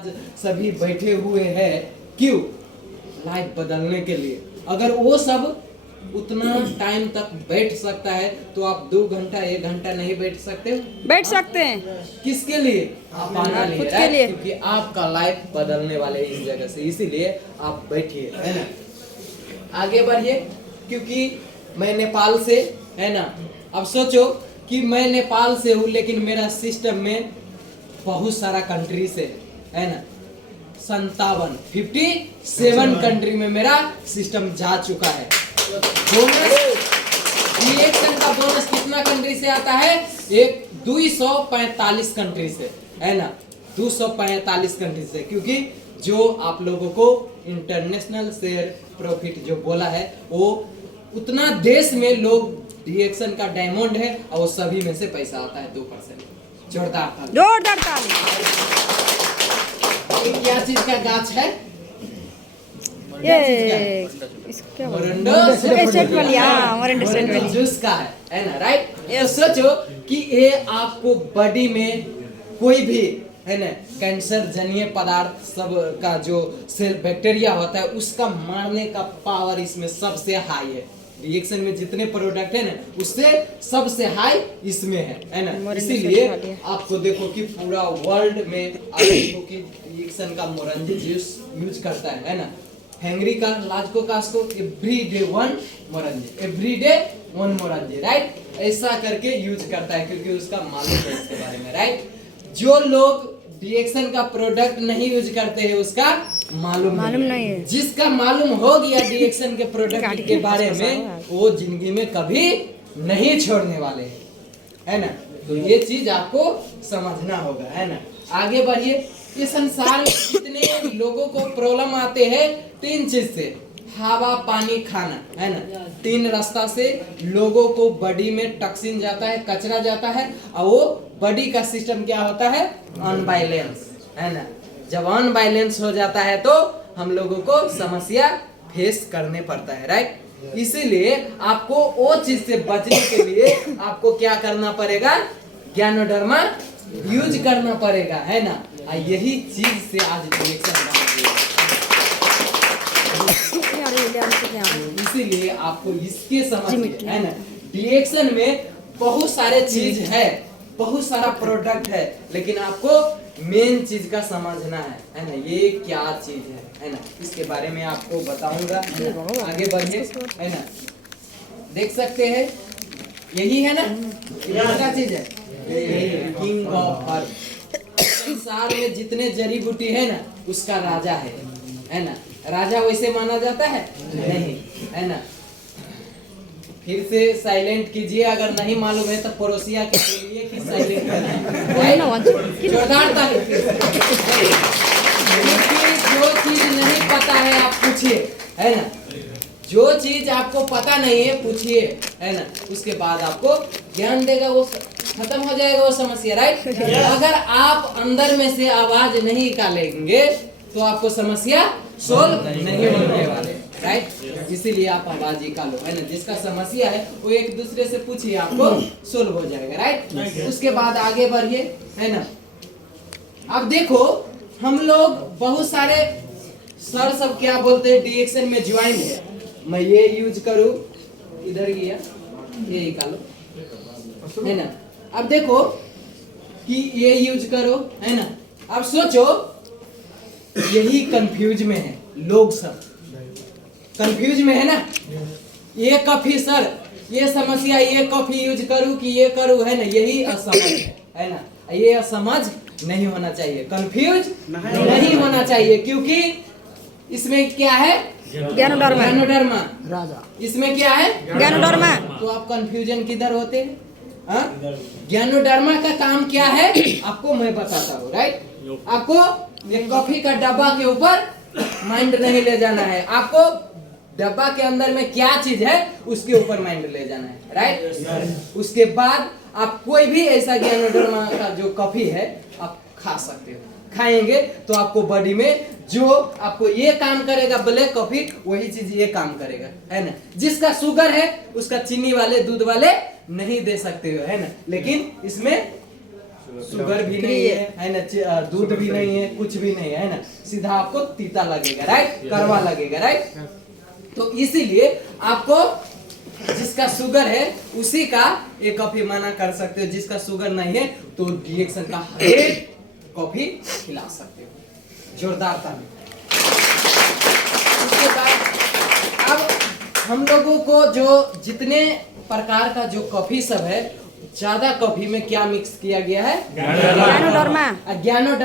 आज सभी बैठे हुए हैं क्यों? लाइफ बदलने के लिए। अगर वो सब उतना टाइम तक बैठ सकता है तो आप 2 घंटा 1 घंटा नहीं बैठ सकते? बैठ सकते हैं। किसके लिए? आप आना लिए, खुद के लिए। क्योंकि आपका लाइफ बदलने वाले इस जगह से, इसीलिए आप बैठिए, है ना। आगे बढ़िए, क्योंकि मैं नेपाल से, है ना। अब सोचो कि मैं नेपाल से हूँ लेकिन मेरा सिस्टम में बहुत सारा कंट्री से है ना, 57 कंट्री में मेरा सिस्टम जा चुका है। बोनस रिएक्शन का बोनस कितना कंट्री से आता है? 245 कंट्री से, है ना, 245 कंट्री से। क्योंकि जो आप लोगों को इंटरनेशनल शेयर प्रॉफिट जो बोला है, वो उतना देश में लोग रिएक्शन का डायमंड है और वो सभी में से पैसा आता है 2%। जोरदार ताली। ये क्या चीज का गाछ है? ये इसका मोरंडो जूस का है ना, राइट। ये सोचो कि ये आपको बॉडी में कोई भी, है ना, कैंसर जन्य पदार्थ सब का जो सेल बैक्टीरिया होता है उसका मारने का पावर इसमें सबसे हाई है। रिएक्शन में जितने प्रोडक्ट है ना उससे सबसे हाई इसमें है ना। इसीलिए आपको देखो कि पूरा वर्ल्ड में आप देखो कि रिएक्शन का मोरंजी जूस यूज करता है ना। हेंगरी का, लाजको कास्को, एवरीडे वन मोरंजी, राइट। ऐसा करके यूज करता है क्योंकि उसका मालूम है इसके बारे में, राइट। जो लोग रिएक्शन का प्रोडक्ट नहीं यूज करते हैं उसका मालूम नहीं है। जिसका मालूम हो गया रिएक्शन के प्रोडक्ट के बारे में, वो जिंदगी में कभी नहीं छोड़ने वाले, है ना। तो ये चीज आपको समझना होगा, है ना। आगे बढ़िए। ये संसार में कितने लोगों को प्रॉब्लम आते हैं 3 चीज से, हवा, पानी, खाना, है ना। 3 रास्ता से लोगों को बॉडी में टॉक्सिन जाता है, कचरा जाता है, और वो बॉडी का सिस्टम क्या होता है? अनबैलेंस, है ना। जब अनबैलेंस हो जाता है तो हम लोगों को समस्या फेस करने पड़ता है, राइट। इसीलिए आपको वो चीज से बचने के लिए आपको क्या करना पड़ेगा? ज्ञानोधर्मा यूज करना पड़ेगा, है ना। यही चीज से आज रिएक्शन इसीलिए आपको इसके समझिए, है ना। रिएक्शन में बहुत सारे चीज है, बहुत सारा प्रोडक्ट है, लेकिन आपको मेन चीज का समझना है ना। ये क्या चीज है ना, इसके बारे में आपको बताऊंगा। आगे बढ़िए, है ना। देख सकते हैं यही है ना, क्या चीज है? King of earth. संसार में जितने जड़ी बूटी है ना उसका राजा है ना। राजा वैसे माना जाता है नहीं, है ना। फिर से साइलेंट कीजिए, अगर नहीं मालूम है तो पड़ोसिया के लिए कि साइलेंट करना। जोरदार ताली। जो चीज नहीं पता है आप पूछिए, है ना। जो चीज आपको पता नहीं है पूछिए, है ना। उसके बाद आपको ज्ञान देगा, वो खत्म हो जाएगा वो समस्या, राइट। अगर आप अंदर में से आवाज नहीं निकालेंगे तो आपको समस्या सोल्व नहीं होने वाले, राइट। इसीलिए आप आवाज निकालो, है ना। जिसका समस्या है वो एक दूसरे से पूछिए, आपको सोल्व हो जाएगा, राइट। उसके बाद आगे बढ़िए, है ना। अब देखो हम लोग बहुत सारे सर सब क्या बोलते हैं रिएक्शन में ज्वाइन है, मैं ये यूज करूं, इधर गया ये निकालो, है ना। अब देखो कि ये यूज करो, है ना। अब सोचो यही कंफ्यूज में है लोग, सब कंफ्यूज में है ना। ये कॉफी सर, ये समस्या, ये कॉफी यूज करूं कि ये करूं, है ना। यही असमझ है ना। ये असमझ नहीं होना चाहिए, कंफ्यूज नहीं होना चाहिए, क्योंकि इसमें क्या है? ज्ञानोधर्मा राजा। इसमें क्या है? ज्ञानोधर्मा। तो आप कंफ्यूजन किधर होते हैं? ज्ञानोधर्मा का काम क्या है आपको मैं बताता हूँ, राइट। आपको एक कॉफी का डब्बा के ऊपर माइंड नहीं ले जाना है, आपको डब्बा के अंदर में क्या चीज है उसके ऊपर माइंड ले जाना है, राइट। उसके बाद आप कोई भी ऐसा ज्ञानोधर्मा का जो कॉफी है आप खा सकते हो। खाएंगे तो आपको बॉडी में जो आपको ये काम करेगा ब्लैक कॉफी, वही चीज ये काम करेगा, है ना। जिसका शुगर है उसका चीनी वाले दूध वाले नहीं दे सकते हो, है ना। लेकिन इसमें शुगर भी नहीं है ना, दूध भी नहीं है, कुछ भी नहीं है ना, सीधा आपको तीता लगेगा, राइट, कड़वा लगेगा, राइट। तो इसीलिए आपको जिसका शुगर है उसी का एक कॉफी मना कर सकते हो, जिसका शुगर नहीं है तो रिएक्शन का हर एक कॉफी खिला सकते हो जोरदारता में। उसके बाद अब हम लोगों को जो जितने प्रकार का जो कॉफी सब है, ज्यादा कॉफी में क्या मिक्स किया गया है? ज्ञानोडर्मा। ज्ञानो